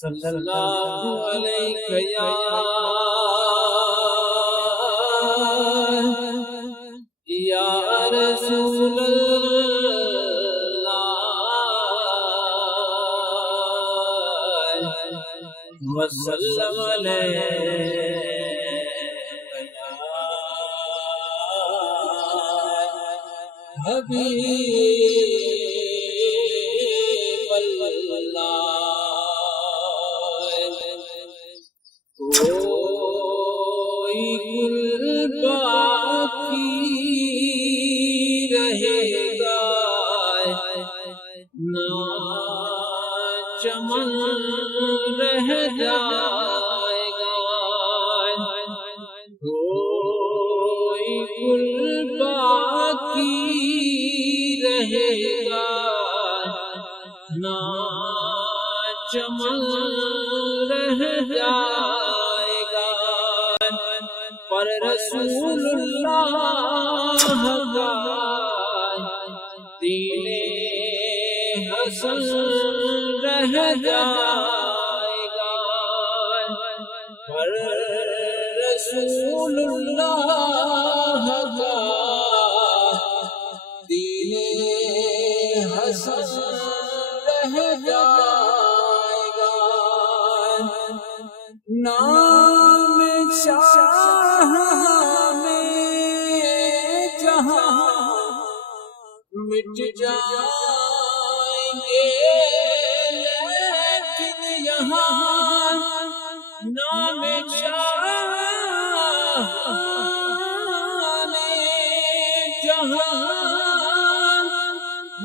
صلی اللہ علیہ یا رسول اللہ وسلم حبیب اللہ کوئی گل باقی رہے گا نہ چمن رہ جائے گا کوئی گل باقی رہے گا نہ چمن رہ جائے گا پر رسول اللہ کا دین حسن رہ جائے گا پر رسول اللہ کا دین حسن رہ جائے گا نام شاہ میں جہاں مٹ جائیں گے لیکن یہاں نام شاہ جہاں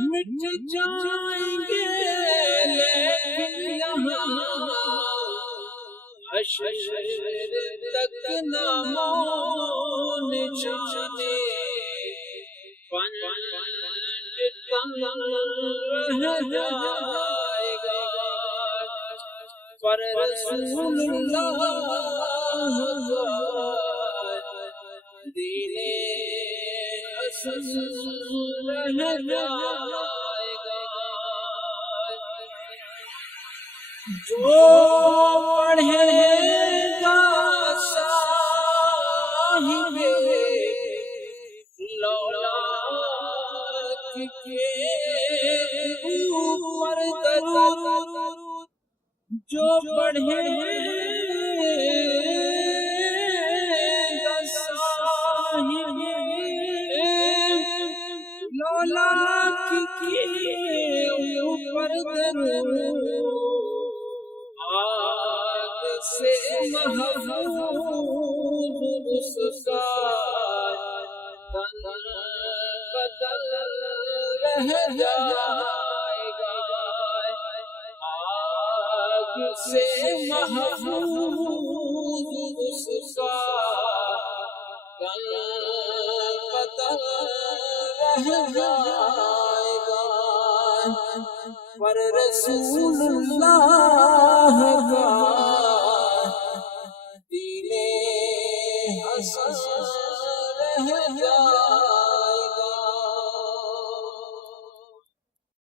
مٹ جائیں گے لیکن یہاں حشر تک نامو نشانے رہ جائے گا پر رسول اللہ دین حسن رہ جائے گا جو پڑھے گا صاحب لولاک کے اوپر درود جو پڑھے گا صاحب لولاک کے اوپر درود آگ سے محفوظ اس کا تن بدل رہ جائے گا آگ سے محفوظ اس کا تن بدل رہ جائے گا پر رسول اللہ